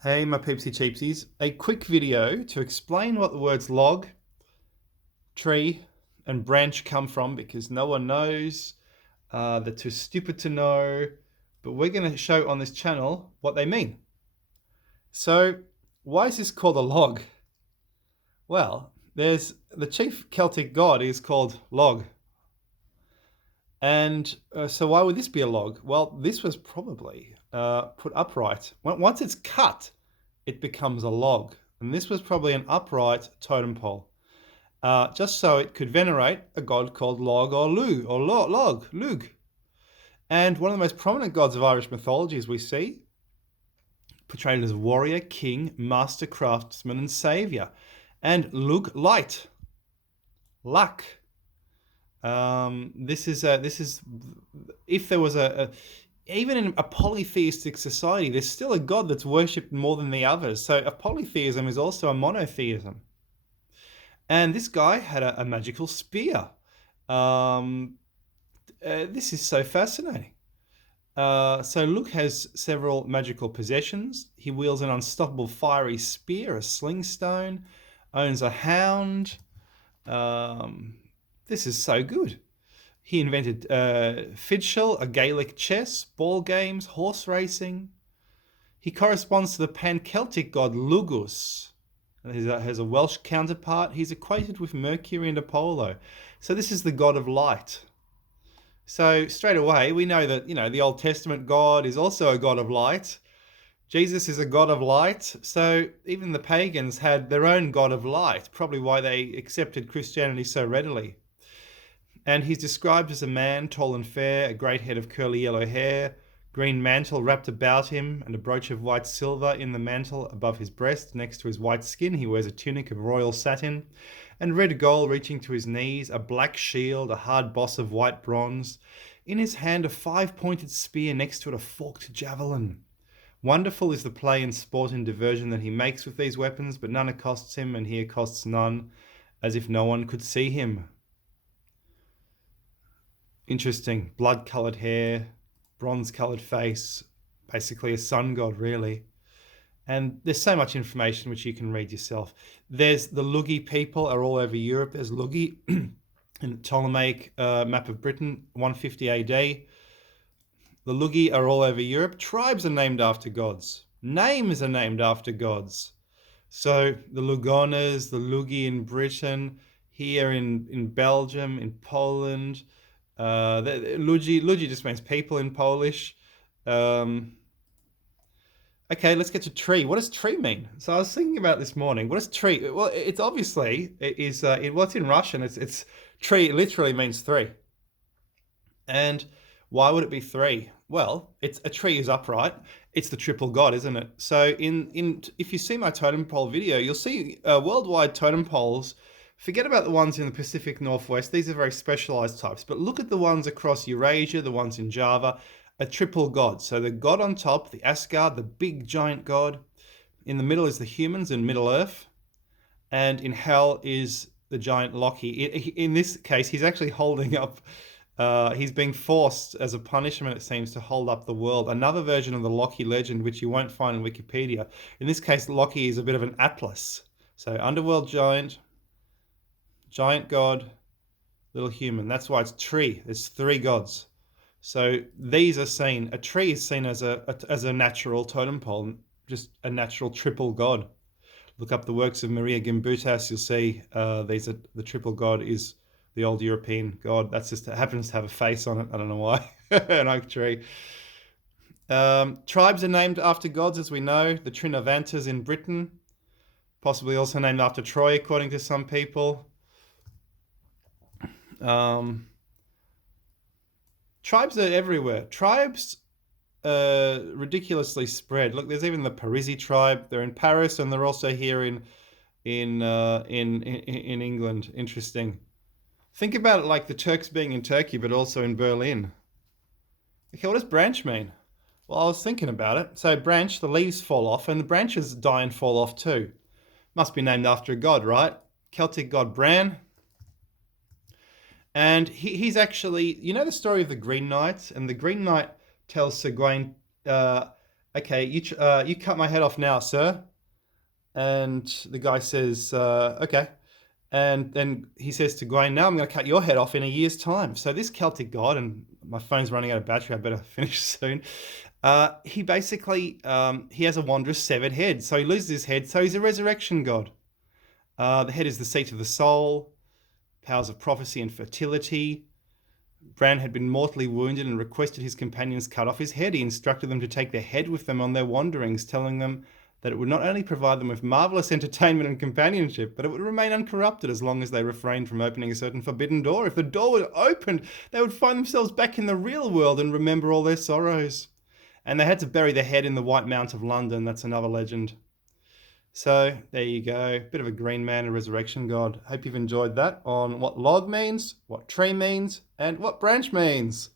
Hey, my peepsy cheapsies. A quick video to explain what the words log, tree, and branch come from because no one knows. They're too stupid to know. But we're going to show on this channel what they mean. So, why is this called a log? Well, there's the chief Celtic god is called Log. And so, why would this be a log? Well, this was probably put upright. Once it's cut, it becomes a log. And this was probably an upright totem pole, just so it could venerate a god called Log or Lug, or Log, Lug. And one of the most prominent gods of Irish mythology, as we see, portrayed as warrior, king, master craftsman, and saviour. And Lug light, luck. This is if there was even in a polytheistic society, there's still a god that's worshipped more than the others. So a polytheism is also a monotheism. And this guy had a magical spear. This is so fascinating. So Luke has several magical possessions. He wields an unstoppable fiery spear, a sling stone, owns a hound. This is so good. He invented fidchel, a Gaelic chess, ball games, horse racing. He corresponds to the pan-Celtic god Lugus. He has a Welsh counterpart. He's equated with Mercury and Apollo. So this is the god of light. So straight away, we know that, the Old Testament God is also a god of light. Jesus is a god of light. So even the pagans had their own god of light, probably why they accepted Christianity so readily. And he's described as a man, tall and fair, a great head of curly yellow hair, green mantle wrapped about him, and a brooch of white silver in the mantle above his breast. Next to his white skin, he wears a tunic of royal satin, and red gold reaching to his knees, a black shield, a hard boss of white bronze. In his hand, a 5-pointed spear, next to it a forked javelin. Wonderful is the play and sport and diversion that he makes with these weapons, but none accosts him, and he accosts none, as if no one could see him. Interesting. Blood-coloured hair, bronze-coloured face, basically a sun god, really. And there's so much information which you can read yourself. There's the Lugi people are all over Europe. There's Lugi in the Ptolemaic map of Britain, 150 AD. The Lugi are all over Europe. Tribes are named after gods. Names are named after gods. So the Lugonas, the Lugi in Britain, here in Belgium, in Poland. Ludzi just means people in Polish. Okay, let's get to tree. What does tree mean? So I was thinking about this morning. What is tree? Well, it's obviously it is what's in Russian. It's tree. It literally means three. And why would it be three? Well, it's a tree is upright. It's the triple god, isn't it? So in if you see my totem pole video, you'll see worldwide totem poles. Forget about the ones in the Pacific Northwest. These are very specialized types. But look at the ones across Eurasia, the ones in Java, a triple god. So the god on top, the Asgard, the big giant god. In the middle is the humans in Middle Earth. And in hell is the giant Loki. In this case, he's actually holding up, he's being forced as a punishment, it seems, to hold up the world. Another version of the Loki legend, which you won't find in Wikipedia. In this case, Loki is a bit of an Atlas. So underworld giant, giant god, little human. That's why it's tree. There's three gods. So these are seen, a tree is seen as a natural totem pole, just a natural triple god. Look up the works of Maria Gimbutas, you'll see these are the triple god is the old European god. That's just happens to have a face on it. I don't know why. An oak tree. Tribes are named after gods, as we know. The Trinovantas in Britain, possibly also named after Troy, according to some people. Tribes are everywhere. Tribes ridiculously spread. Look, there's even the Parisi tribe. They're in Paris, and they're also here in England. Interesting. Think about it like the Turks being in Turkey, but also in Berlin. Okay, what does branch mean? Well, I was thinking about it. So branch, the leaves fall off, and the branches die and fall off too. Must be named after a god, right? Celtic god Bran. And he's actually, the story of the Green Knight? And the Green Knight tells Sir Gawain, okay, you cut my head off now, sir. And the guy says, okay. And then he says to Gawain, now I'm going to cut your head off in a year's time. So this Celtic god, and my phone's running out of battery, I better finish soon. He basically he has a wondrous severed head. So he loses his head, so he's a resurrection god. The head is the seat of the soul, powers of prophecy and fertility. Bran had been mortally wounded and requested his companions cut off his head. He instructed them to take their head with them on their wanderings, telling them that it would not only provide them with marvellous entertainment and companionship, but it would remain uncorrupted as long as they refrained from opening a certain forbidden door. If the door were opened, they would find themselves back in the real world and remember all their sorrows. And they had to bury their head in the White Mount of London. That's another legend. So there you go. Bit of a green man, a resurrection god. Hope you've enjoyed that on what log means, what tree means, and what branch means.